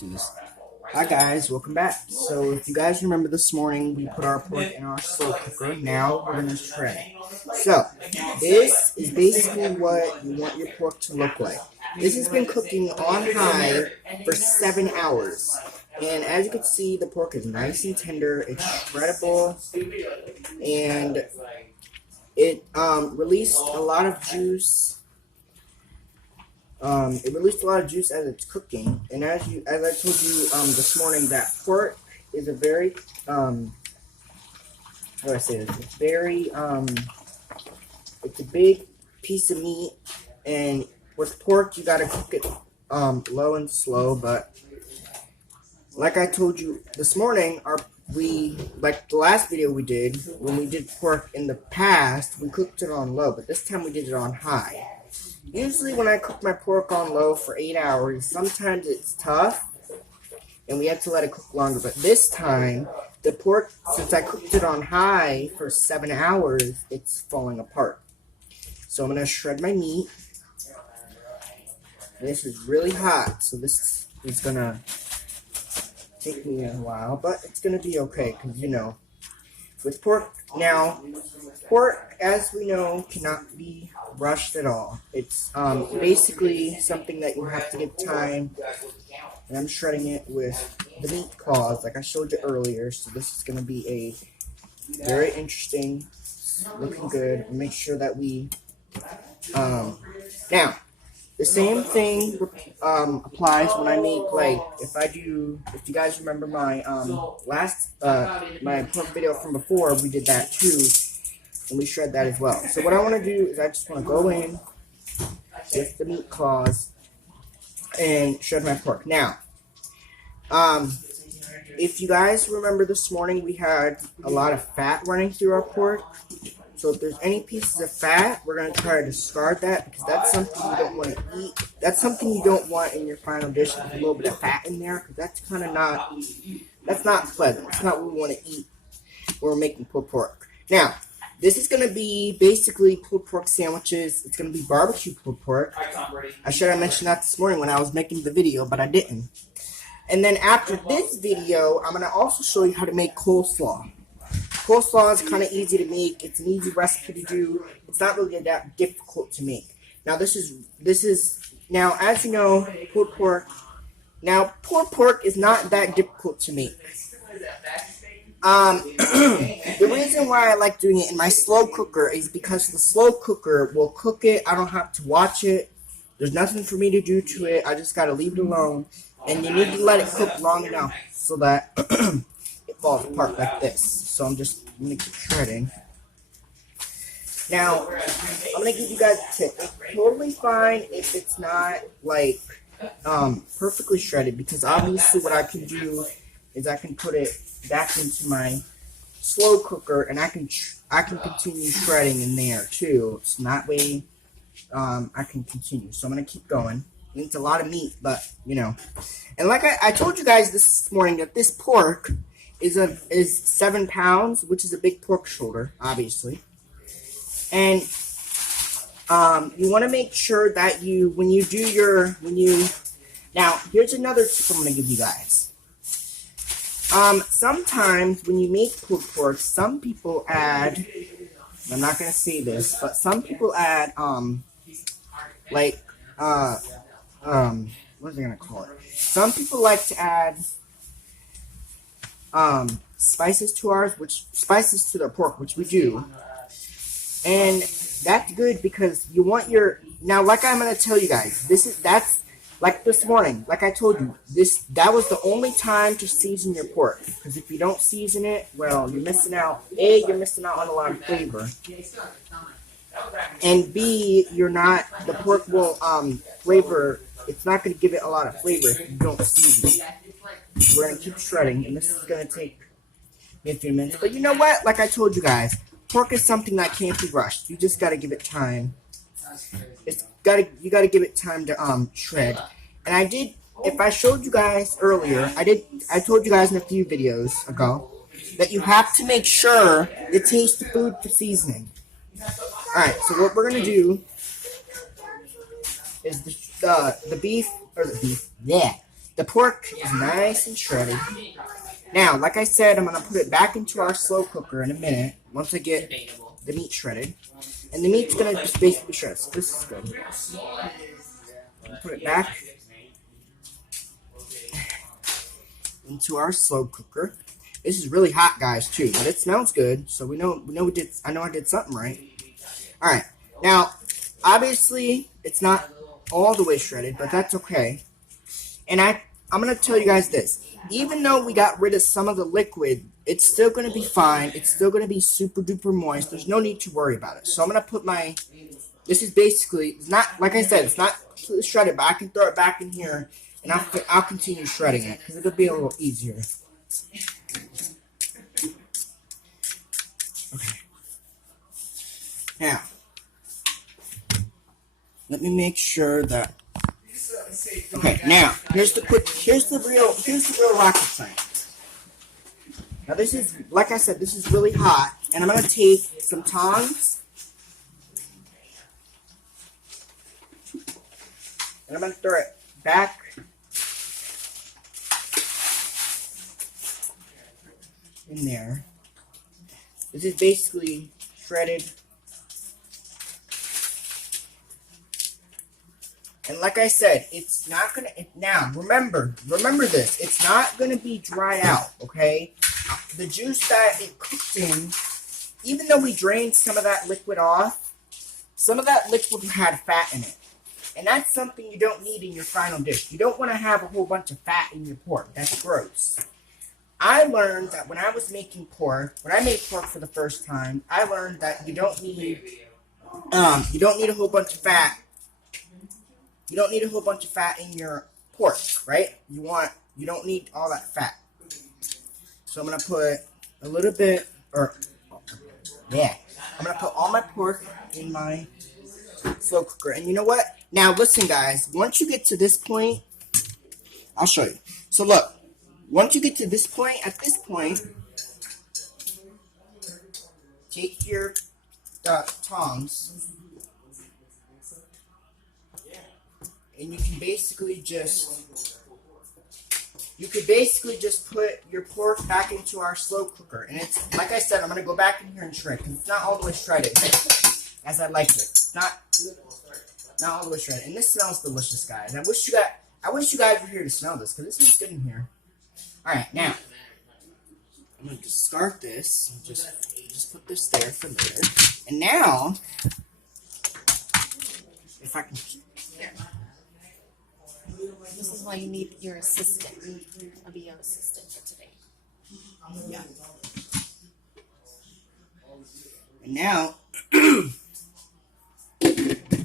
do this. Hi guys, welcome back. So if you guys remember this morning, we put our pork in our slow cooker. Now we're gonna shred it. So this is basically what you want your pork to look like. This has been cooking on high for 7 hours. And as you can see, the pork is nice and tender, it's shreddable, and it released a lot of juice. It released a lot of juice as it's cooking, and as I told you this morning, that pork is a very how do I say this? It's very it's a big piece of meat, and with pork you gotta cook it low and slow. But like I told you this morning, like the last video we did, when we did pork in the past, we cooked it on low, but this time we did it on high. Usually when I cook my pork on low for 8 hours, sometimes it's tough, and we have to let it cook longer. But this time, the pork, since I cooked it on high for 7 hours, it's falling apart. So I'm going to shred my meat. This is really hot, so this is going to take me a while, but it's going to be okay, because, you know, with pork, now, pork, as we know, cannot be rushed at all. It's basically something that you have to give time, and I'm shredding it with the meat claws, like I showed you earlier, so this is going to be a very interesting, looking good. Make sure that we, now, the same thing applies when I make, like, if you guys remember my my pork video from before, we did that too, and we shred that as well. So what I want to do is I just want to go in with the meat claws and shred my pork. Now, if you guys remember this morning, we had a lot of fat running through our pork. So if there's any pieces of fat, we're going to try to discard that, because that's something you don't want to eat. That's something you don't want in your final dish, with a little bit of fat in there, because that's kind of not, that's not pleasant. It's not what we want to eat when we're making pulled pork. Now, this is going to be basically pulled pork sandwiches. It's going to be barbecue pulled pork. I should have mentioned that this morning when I was making the video, but I didn't. And then after this video, I'm going to also show you how to make coleslaw. Coleslaw is kind of easy to make. It's an easy recipe to do. It's not really that difficult to make. Now now, as you know, pulled pork. Now, pulled pork is not that difficult to make. The reason why I like doing it in my slow cooker is because the slow cooker will cook it. I don't have to watch it. There's nothing for me to do to it. I just gotta leave it alone. And you need to let it cook long enough so that it falls apart like this. So I'm going to keep shredding. Now, I'm going to give you guys a tip. It's totally fine if it's not, like, perfectly shredded, because obviously what I can do is I can put it back into my slow cooker, and I can continue shredding in there, too. So that way, I can continue. So I'm going to keep going. It's a lot of meat, but, you know. And like I told you guys this morning, that this pork is 7 pounds, which is a big pork shoulder, obviously. And you want to make sure that now, here's another tip I'm going to give you guys. Sometimes when you make pulled pork, some people add, I'm not going to say this, but some people add, what was I going to call it? Some people like to add spices to their pork, which we do. And that's good, because you want now, like I'm going to tell you guys, that's like this morning, like I told you, that was the only time to season your pork, because if you don't season it, well, you're missing out. A, you're missing out on a lot of flavor, and B, the pork will flavor. It's not going to give it a lot of flavor if you don't season it. We're going to keep shredding, and this is going to take me a few minutes. But you know what? Like I told you guys, pork is something that can't be rushed. You just got to give it time. You got to give it time to shred. And if I showed you guys earlier, I told you guys in a few videos ago that you have to make sure it tastes the food for seasoning. Alright, so what we're going to do is the The pork is nice and shredded. Now, like I said, I'm going to put it back into our slow cooker in a minute once I get the meat shredded. And the meat's going to just basically shred. So this is good. Put it back into our slow cooker. This is really hot, guys, too, but it smells good. So we know we did. I know I did something right. All right. Now, obviously, it's not all the way shredded, but that's okay. And I'm going to tell you guys this. Even though we got rid of some of the liquid, it's still going to be fine. It's still going to be super duper moist. There's no need to worry about it. So I'm going to put my, this is basically, it's not, like I said, it's not completely shredded, but I can throw it back in here and I'll continue shredding it because it'll be a little easier. Okay. Now, let me make sure that. Okay, now here's the real rocket science. Now this is, like I said, this is really hot, and I'm gonna take some tongs, and I'm gonna throw it back in there. This is basically shredded. And like I said, it's not gonna, now remember this, it's not gonna be dried out, okay? The juice that it cooked in, even though we drained some of that liquid off, some of that liquid had fat in it. And that's something you don't need in your final dish. You don't want to have a whole bunch of fat in your pork. That's gross. I learned that when I was making pork, when I made pork for the first time, I learned that you don't need a whole bunch of fat. You don't need a whole bunch of fat in your pork, right? You don't need all that fat. So I'm going to put a little bit, I'm going to put all my pork in my slow cooker. And you know what? Now listen, guys, once you get to this point, I'll show you. So look, once you get to this point, at this point, take your tongs, and you can basically just put your pork back into our slow cooker. And it's, like I said, I'm going to go back in here and shred, because it's not all the way shredded as I like it. Not all the way shredded. And this smells delicious, guys. I wish you guys were here to smell this, because it smells good in here. Alright, now, I'm going to discard this. Just put this there for later. And now, if I can... This is why you need your assistant. I'll be your assistant for today. Yeah. And now,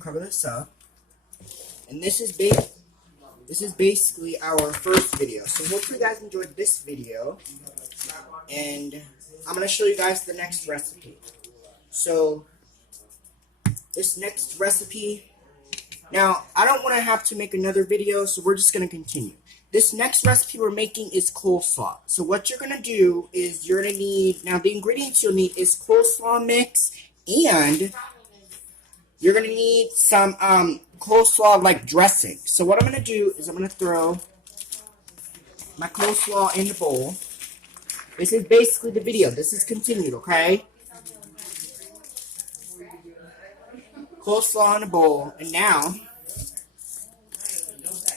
cover this up. And this is basically our first video. So hopefully you guys enjoyed this video. And I'm going to show you guys the next recipe. So, this next recipe... Now, I don't want to have to make another video, so we're just going to continue. This next recipe we're making is coleslaw. So what you're going to do is you're going to need, now the ingredients you'll need is coleslaw mix, and you're going to need some coleslaw like dressing. So what I'm going to do is I'm going to throw my coleslaw in the bowl. This is basically the video. This is continued, okay? Coleslaw in a bowl, and now,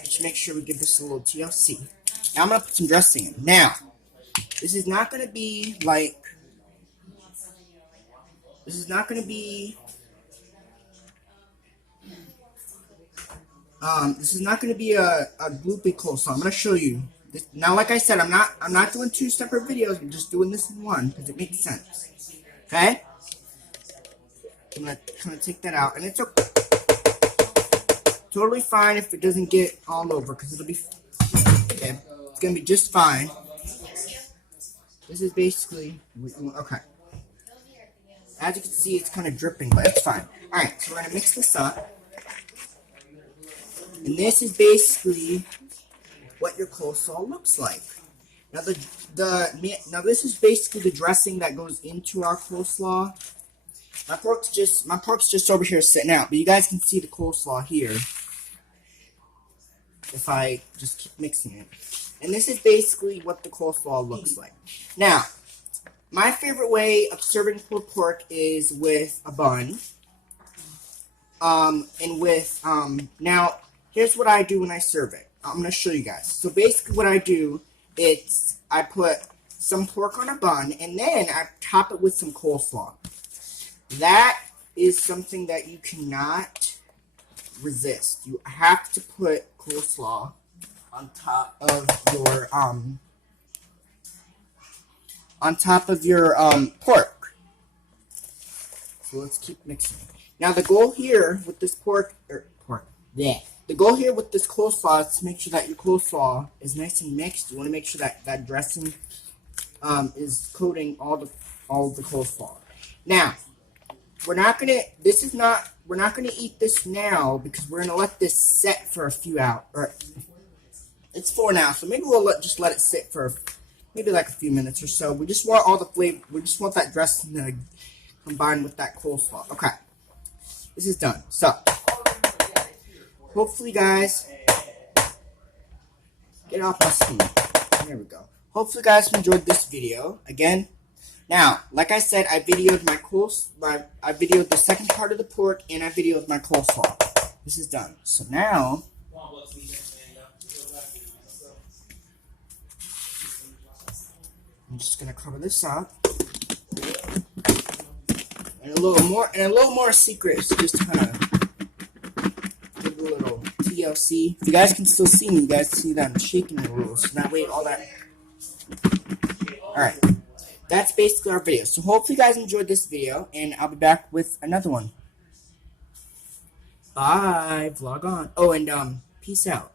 just make sure we give this a little TLC. Now I'm going to put some dressing in. Now, this is not going to be like, this is not going to be a gloopy coleslaw. I'm going to show you. This, now, like I said, I'm not doing two separate videos. I'm just doing this in one because it makes sense. Okay? I'm gonna take that out, and it's okay. Totally fine if it doesn't get all over, because it'll be okay. It's gonna be just fine. This is basically okay. As you can see, it's kind of dripping, but it's fine. All right, so we're gonna mix this up, and this is basically what your coleslaw looks like. Now now this is basically the dressing that goes into our coleslaw. My pork's just over here sitting out, but you guys can see the coleslaw here. if I just keep mixing it. And this is basically what the coleslaw looks like. Now, my favorite way of serving pulled pork is with a bun. Now, here's what I do when I serve it. I'm going to show you guys. So basically what I do is I put some pork on a bun, and then I top it with some coleslaw. That is something that you cannot resist. You have to put coleslaw on top of your pork. So let's keep mixing. Now the goal here with this the goal here with this coleslaw is to make sure that your coleslaw is nice and mixed. You want to make sure that that dressing is coating all the coleslaw. Now, we're not gonna eat this now because we're gonna let this set for a few hours. Or it's 4 now, so maybe we'll just let it sit for maybe like a few minutes or so. We just want all the flavor. We just want that dressing to combine with that coleslaw. Okay, this is done. So hopefully, guys, get off my screen. There we go. Hopefully, guys enjoyed this video. Again, now, like I said, I videoed I videoed the second part of the pork, and I videoed my coleslaw. This is done. So now, I'm just gonna cover this up. And a little more secret is just kind of give a little TLC. If you guys can still see me, you guys see that I'm shaking a little, so that way all that. Alright, that's basically our video. So hopefully you guys enjoyed this video, and I'll be back with another one. Bye, vlog on. Oh, and peace out.